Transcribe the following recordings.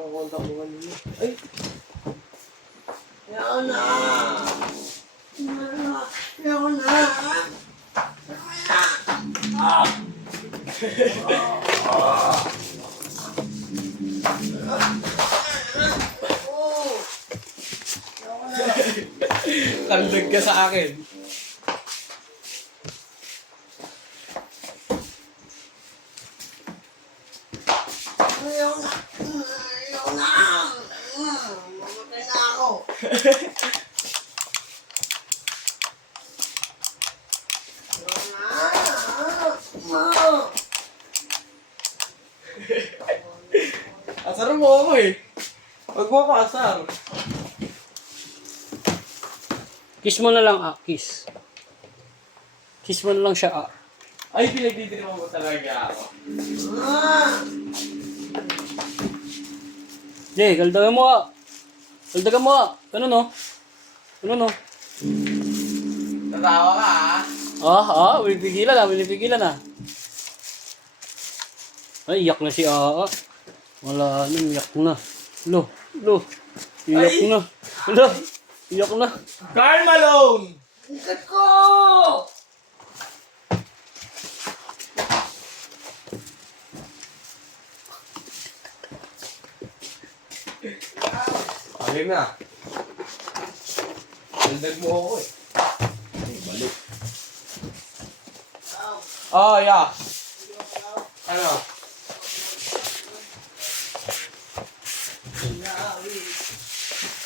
akong kontak-kontak nila. Ay! Ayaw na! Ayaw na! Kandag ka sa akin. Ayaw na! Ayaw na! Mamatay na ako! Asar mo ako eh. Huwag mo ako asar. Kiss mo na lang, kiss. Kiss mo na lang siya, Ay, pinagdidirima mo talaga ako. Jay, kaldagan mo, Kaldagan mo, Ano no? Ano no? Tatawa ka ah. Pinipigilan na. Ay, iyak na si Wala na, iyak na. Iyak Ay! na. Iyak na. Karl Malone! Ikat ko! Ayun na. Daldag mo ako eh. Ay, balik. Oh, yeah. Ano?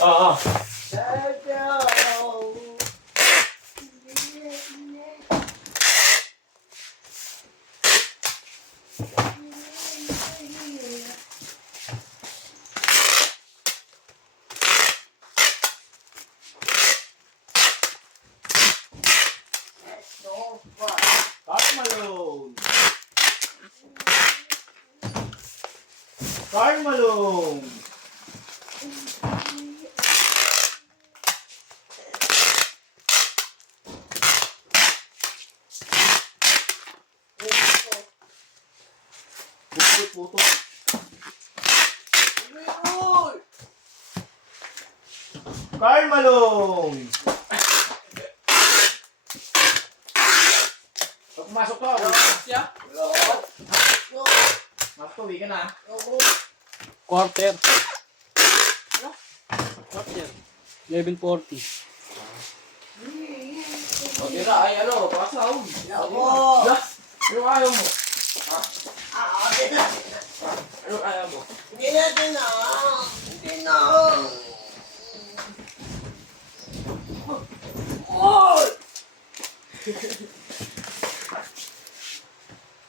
Oo. Karl Malone. Karl Malone. Puto. Karl Malone. Pag pumasok to, siya. Masok to, uwi ka na. Quarter. 11:40. O, tira, ay ano, pasaw. Ano ayaw mo? Ha? Ano ayaw mo? Hindi na.